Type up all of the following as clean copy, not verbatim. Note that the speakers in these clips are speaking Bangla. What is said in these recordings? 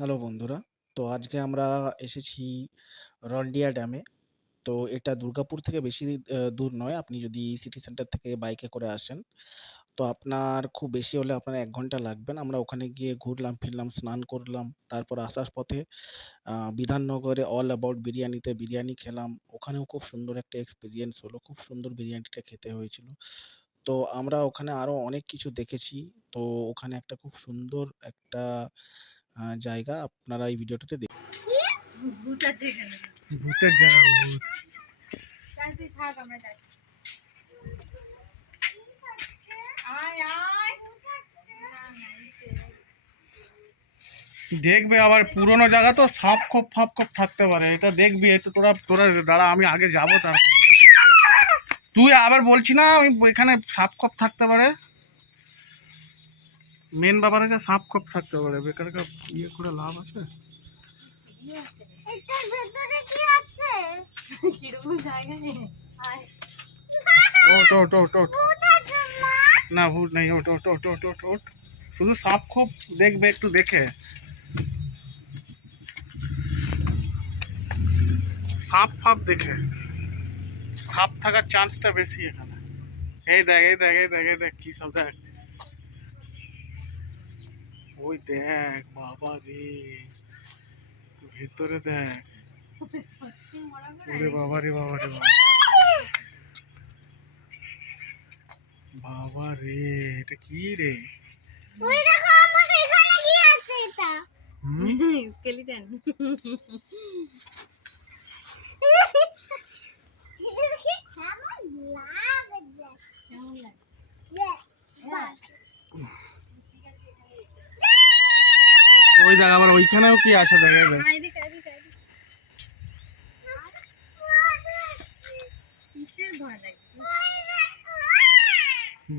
হ্যালো বন্ধুরা। তো আজকে আমরা এসেছি রলডিয়া ড্যামে। তো এটা দুর্গাপুর থেকে বেশি দূর নয়। আপনি যদি সিটি সেন্টার থেকে বাইকে করে আসেন, তো আপনার খুব বেশি হলে আপনার ১ ঘন্টা লাগবেন। আমরা ওখানে গিয়ে ঘুরলাম, ফিরলাম, স্নান করলাম। তারপর আসার পথে বিধাননগরে অল অ্যাবাউট বিরিয়ানিতে বিরিয়ানি খেলাম। ওখানেও খুব সুন্দর একটা এক্সপেরিয়েন্স হলো। খুব সুন্দর বিরিয়ানিটা খেতে হয়েছিল। তো আমরা ওখানে আরো অনেক কিছু দেখেছি। তো ওখানে একটা খুব সুন্দর একটা জায়গা আপনারা এই ভিডিওটাতে ভূতের জায়গা ভূতের জায়গা ভূত। তুই থাক আমরা যাচ্ছি আয় আয় দেখবে আবার পুরোনো জায়গা তো সাপ খোপ ফাপ খোপ থাকতে পারে, এটা দেখবি। এটা তোরা তোরা দাঁড়া, আমি আগে যাবো তারপর। তুই আবার বলছি না আমি এখানে সাপ খোপ থাকতে পারে। মেন ব্যাপার হচ্ছে সাপ খোপ থাকতে পারে, বেকার ইয়ে করে লাভ আছে। এটার ভেতরে কি আছে কিরকম জায়গা নেই আয় ওট ওট ওট ওট। না ভূত নেই, ওট ওট ওট ওট ওট ওট। শুধু সাপ খোপ দেখবে, একটু দেখে। সাপ ফাপ দেখে, সাপ থাকার চান্সটা বেশি এখানে। এই দেখ এই দেখ এই দেখ এই দেখ কি সব দেখ। ওই দেখ বাবা রে, ভেতরে দেখ। ওরে বাবা রে বাবা রে বাবা, বাবা রে এটা কি রে? ওই দেখো আমার এখানে কি আছে এটা স্কেলিটন ওই দেখ আবার ওইখানেও কি আছে দেখ এই দেখ। কিসের ভয় লাগে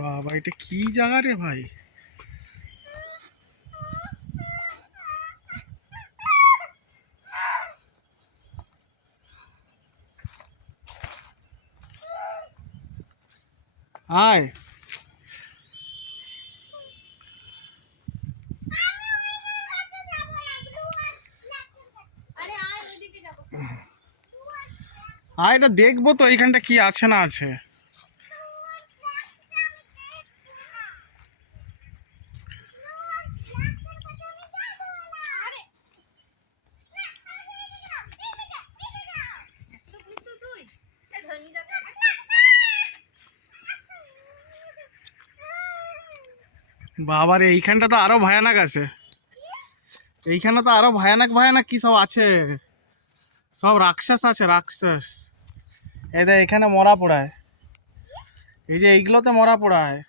বাবা এটা কি জায়গা রে ভাই? আয় আরে আয় ওইদিকে যাবো আয়, এটা দেখবো তো এইখানটা কি আছে না আছে। বাবারে এইখানটা তো আরো ভয়ানক আছে। এইখানে তো আরো ভয়ানক ভয়ানক কি সব আছে, সব রাক্ষস আছে রাক্ষস। এই দেখ এখানে মরা পোড়ায়, এই যে এইগুলোতে মরা পোড়ায়।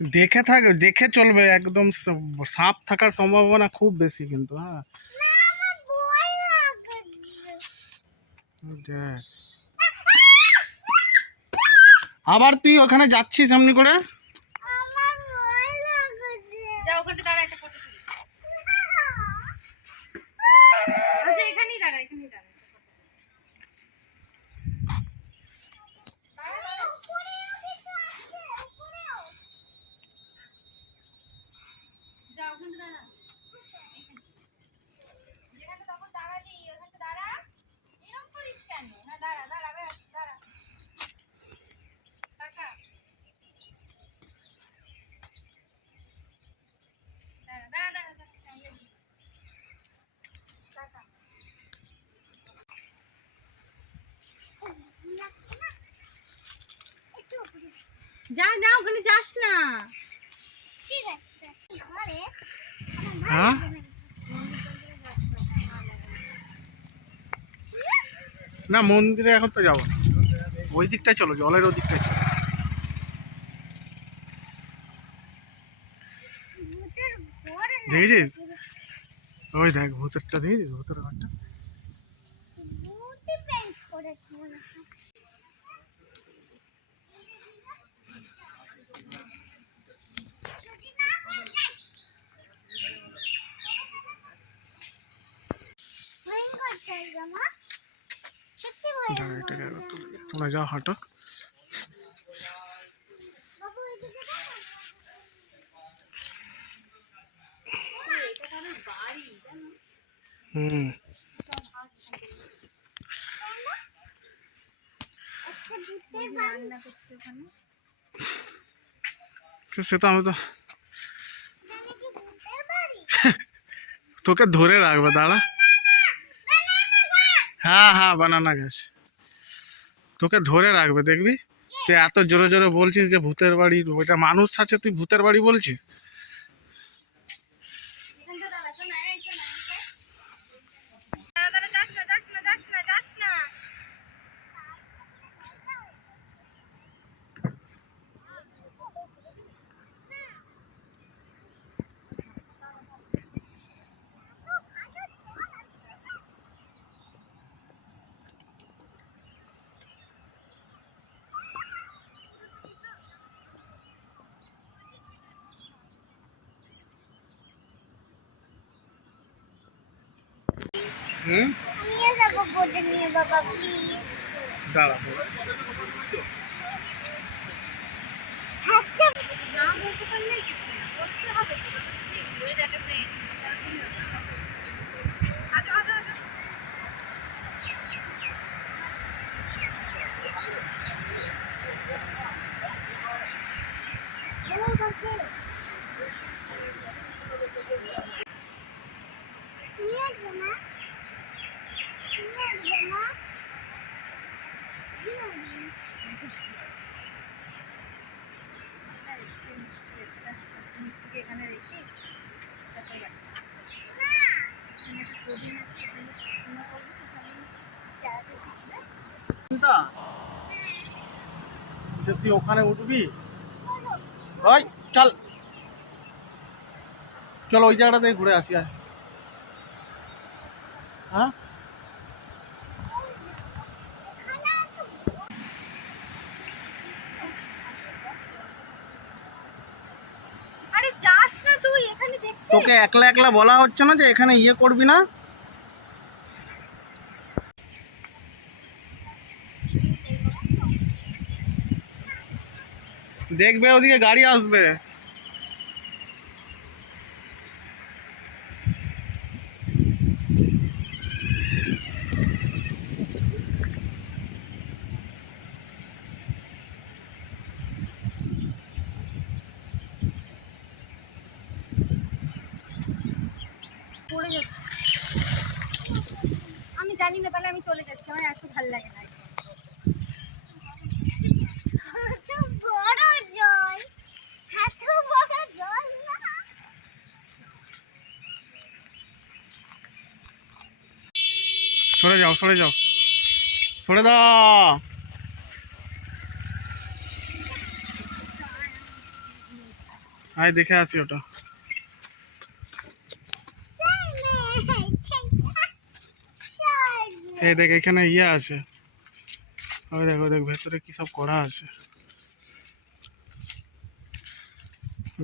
দেখে থাক, দেখে চলবে একদম। সাপ থাকার সম্ভাবনা খুব বেশি কিন্তু। হ্যাঁ দেখ, আবার তুই ওখানে যাচ্ছিস এমনি করে। যা ওখানে দাঁড়া একটা ফটো তুলি আচ্ছা এখানেই দাঁড়া যা ওখানে দাঁড়া যেখানে তখন দাঁড়ালি ওখানে দাঁড়া এরকম করিস কেন না দাঁড়া দাঁড়া ব্যাস দাঁড়া টাকা দাঁড়া দাঁড়া দাঁড়া দাঁড়া টাকা যা যা ওখানে যাস না ঠিক আছে ঘরে হ্যাঁ না মন্দিরে এখন তো যাবো, ওই দিকটায় চলো, জলের ওই দিকটায় চলো। দেখেছিস ওই দেখ ভূতেরটা, দেখেছিস ভূতের ঘরটা? দাঁড়া, এটাকে একবার তুলে দিই। তোমরা যাও হাঁটো। হুম। রান্না করতে ওখানে সে তো আমি তো তোকে ধরে রাখবে, দাঁড়া। হ্যাঁ হ্যাঁ, বানানা গাছ তোকে ধরে রাখবে, দেখবি। তুই এত জোরে জোরে বলছিস যে ভূতের বাড়ি, ওইটা মানুষ আছে, তুই ভূতের বাড়ি বলছিস। এখানটা দাঁড়া, শোনা এই শোনা এদিকে দাঁড়া দাঁড়া, যাস না যাস না যাস না যাস না। হুম, নিয়ে যাবো কোটে নিয়ে বাবা প্লিজ। দাঁড়া। না বলতে পারলে কিছু না, বলতে হবে তো ঠিক হয়ে যাবে ফ্রেন্ড। আচ্ছা আচ্ছা আচ্ছা নিয়ে আসবো না, নিয়ে আসবো না, নিয়ে আসবো না। মিষ্টিকে এখানে রেখে তারপরে বাড়ি। এখানে একটা প্রবীণ আছে, এখানে প্রার্থনা করবো, এখানে চেয়ারটা শিখবে। তুই ওখানে উঠবি, ওই চল চল ওই জায়গাটা থেকে ঘুরে আসি। হ্যাঁ, আরে যাস না তুই, এখানে দেখছিস। তোকে একলা একলা বলা হচ্ছে না যে এখানে ইয়ে করবি না। দেখবে ওদিকে গাড়ি আসবে। পড়ে যাচ্ছে, আমি জানি না, তাহলে আমি চলে যাচ্ছি, আমার এত ভালো লাগে না। এত বড় জল, এত বড় জল না। সরে যাও, সরে যাও, সরে দাও। আয় দেখে আসি ওটা। এই দেখ, এখানে ইয়ে আছে। ওই দেখ, ওই দেখ ভেতরে কি সব করা আছে।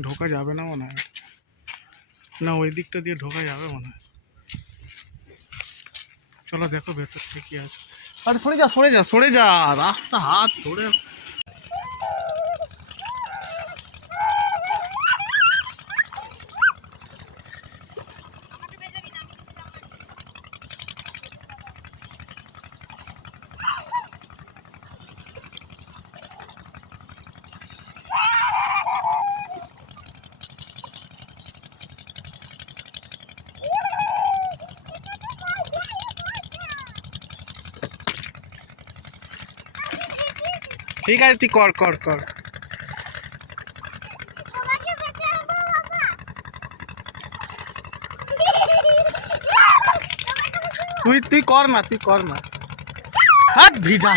ঢোকা যাবে না মনে হয়, না ওই দিকটা দিয়ে ঢোকা যাবে মনে হয়। চলো দেখো ভেতর থেকে কি আছে। আরে সরে যা, সরে যা, সরে যা, রাস্তা হাত ধরে। আমাকে ভেজাবি না, আমি কিন্তু জামা নেই। ঠিক আছে, তুই কর কর কর। তোমাকে ভেজাবো বাবা। তুই তুই কর না, তুই কর না। হাত ভিজা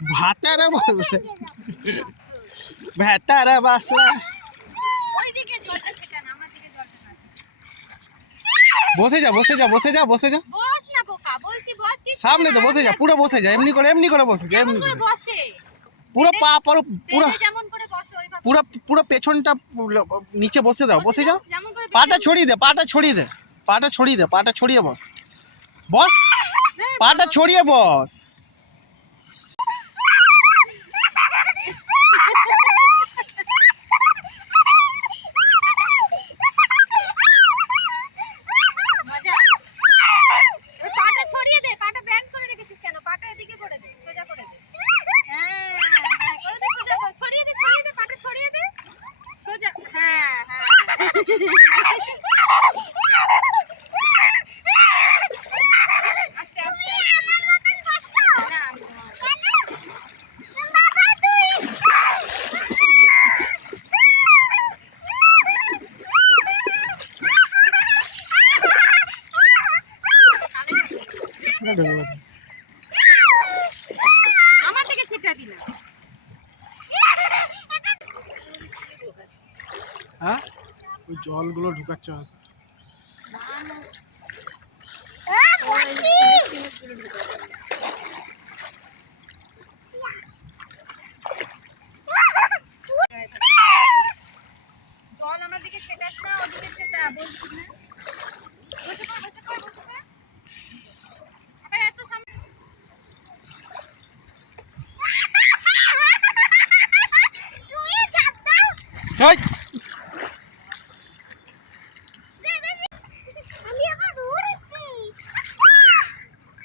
ভাতারে বসে, ভেতারে বাসা। ওইদিকে জলটা সেটা না, আমার দিকে জলটা না। বসে যা বসে যা বসে যা বসে যা, বস না বোকা, বলছি বস। কি সামনে তো বসে যা, পুরো বসে যা, এমনি করে বসে যা, যেমন এমনি করে করে। বসে, পুরো পা পুরো পুরো বেঁধে যেমন করে বসে ওইভাবে পুরো বসে। পুরো পেছনটা নিচে বসে দাও, বসে যাও। যেমন করে পাটা বেঁধে- ছড়িয়ে দে, পাটা ছড়িয়ে দে, পাটা ছড়িয়ে দে, পাটা ছড়িয়ে বস, বস, পাটা ছড়িয়ে বস। মজা। ওই পাটা ছড়িয়ে দে, পাটা ব্যান্ড করে রেখেছিস কেন? পাটা এদিকে করে দে, সোজা করে দে। হ্যাঁ, হ্যাঁ, করে দে সোজা কর। ছড়িয়ে দে, পাটা ছড়িয়ে দে। সোজা, হ্যাঁ, হ্যাঁ। আস্তে, আস্তে। না, আমার থেকে ছিটাবি না। হ্যাঁ, ওই জলগুলো ঢুকাচ্ছে। জল আমার দিকে ছেটাস না, ওদিকে ছেটা, বলছি না। বসে পড়, বসে পড়, বসে পড়। আবার এত সামনে। তুমিও চাপ দাও। এই, আমি আবার উড়ছি।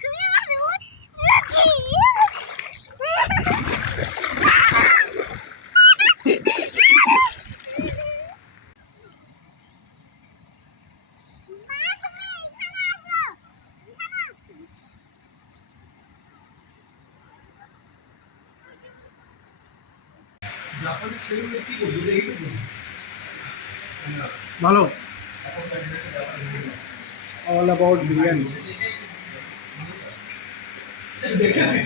তুমি আবার উড়ছি। ভালো, অল অ্যাবাউট বিরিয়ানি। দেখেছি